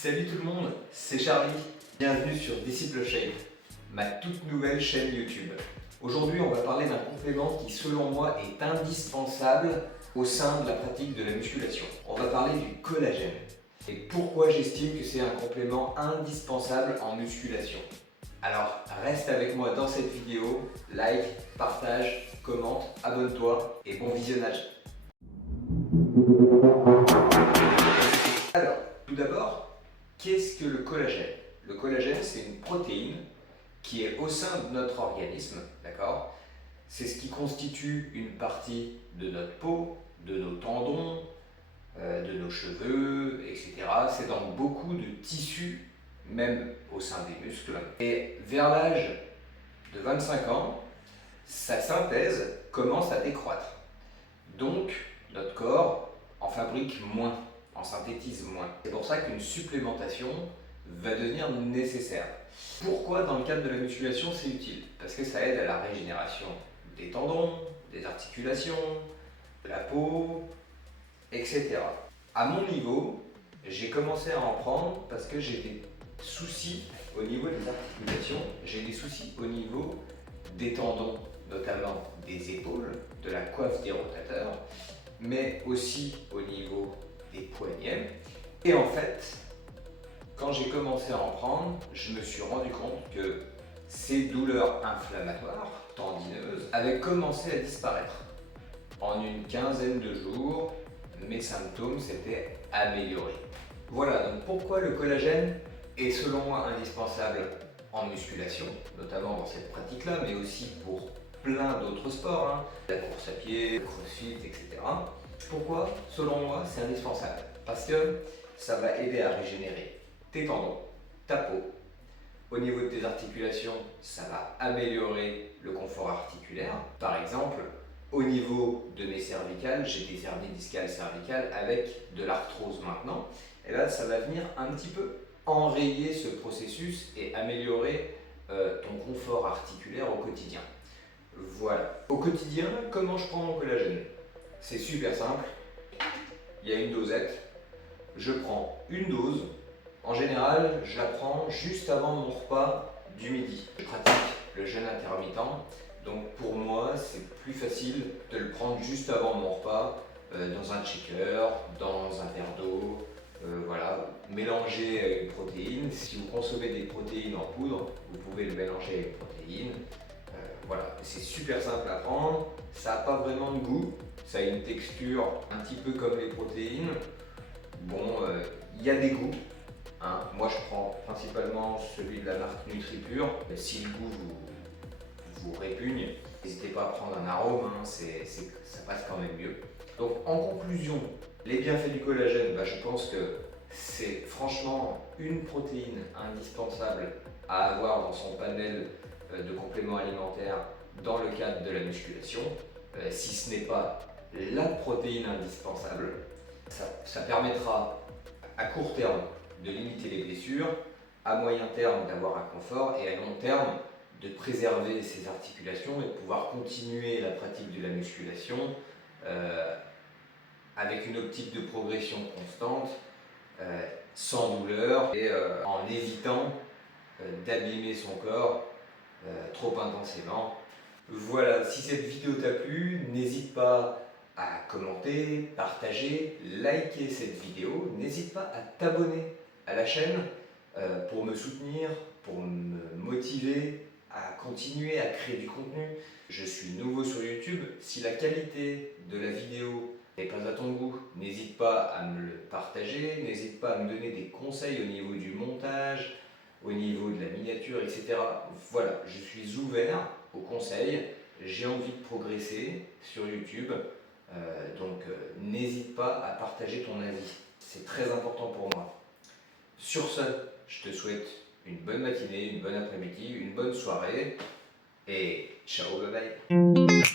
Salut tout le monde, c'est Charlie. Bienvenue sur Disciple Shape, ma toute nouvelle chaîne YouTube. Aujourd'hui, on va parler d'un complément qui, selon moi, est indispensable au sein de la pratique de la musculation. On va parler du collagène. Et pourquoi j'estime que c'est un complément indispensable en musculation. Alors, reste avec moi dans cette vidéo, like, partage, commente, abonne-toi et bon visionnage. Alors, tout d'abord, qu'est-ce que le collagène? Le collagène, c'est une protéine qui est au sein de notre organisme, d'accord? C'est ce qui constitue une partie de notre peau, de nos tendons, de nos cheveux, etc. C'est dans beaucoup de tissus, même au sein des muscles. Et vers l'âge de 25 ans, sa synthèse commence à décroître. Donc, notre corps en fabrique moins, en synthétise moins. C'est pour ça qu'une supplémentation va devenir nécessaire. Pourquoi dans le cadre de la musculation c'est utile? Parce que ça aide à la régénération des tendons, des articulations, de la peau, etc. À mon niveau, j'ai commencé à en prendre parce que j'ai des soucis au niveau des articulations, j'ai des soucis au niveau des tendons, notamment des épaules, de la coiffe des rotateurs, mais aussi au niveau des poignets. Et en fait, quand j'ai commencé à en prendre, je me suis rendu compte que ces douleurs inflammatoires, tendineuses, avaient commencé à disparaître. En une quinzaine de jours, mes symptômes s'étaient améliorés. Voilà, donc pourquoi le collagène est selon moi indispensable en musculation, notamment dans cette pratique-là, mais aussi pour plein d'autres sports, la course à pied, le crossfit, etc. Pourquoi, selon moi, c'est indispensable? Parce que ça va aider à régénérer tes tendons, ta peau. Au niveau de tes articulations, ça va améliorer le confort articulaire. Par exemple, au niveau de mes cervicales, j'ai des hernies discales cervicales avec de l'arthrose maintenant. Et là, ça va venir un petit peu enrayer ce processus et améliorer ton confort articulaire au quotidien. Voilà. Au quotidien, comment je prends mon collagène? C'est super simple. Il y a une dosette. Je prends une dose. En général, je la prends juste avant mon repas du midi. Je pratique le jeûne intermittent. Donc pour moi, c'est plus facile de le prendre juste avant mon repas, dans un shaker, dans un verre d'eau. Voilà, mélanger une protéine. Si vous consommez des protéines en poudre, vous pouvez le mélanger avec une protéine. Voilà, c'est super simple à prendre. Ça n'a pas vraiment de goût. Ça a une texture un petit peu comme les protéines. Bon, il y a des goûts. Moi, je prends principalement celui de la marque NutriPure. Mais si le goût vous répugne, n'hésitez pas à prendre un arôme, ça passe quand même mieux. Donc en conclusion, les bienfaits du collagène, je pense que c'est franchement une protéine indispensable à avoir dans son panel de compléments alimentaires dans le cadre de la musculation. Si ce n'est pas la protéine indispensable, ça permettra à court terme de limiter les blessures, à moyen terme d'avoir un confort et à long terme de préserver ses articulations et de pouvoir continuer la pratique de la musculation avec une optique de progression constante, sans douleur et en évitant d'abîmer son corps trop intensément. Voilà, si cette vidéo t'a plu, n'hésite pas à commenter, partager, liker cette vidéo. N'hésite pas à t'abonner à la chaîne pour me soutenir, pour me motiver à continuer à créer du contenu. Je suis nouveau sur YouTube. Si la qualité de la vidéo n'est pas à ton goût, n'hésite pas à me le partager, n'hésite pas à me donner des conseils au niveau du montage, au niveau de la miniature, etc. Voilà, je suis ouvert aux conseils, j'ai envie de progresser sur YouTube, donc n'hésite pas à partager ton avis, c'est très important pour moi. Sur ce, je te souhaite une bonne matinée, une bonne après-midi, une bonne soirée et ciao, bye bye.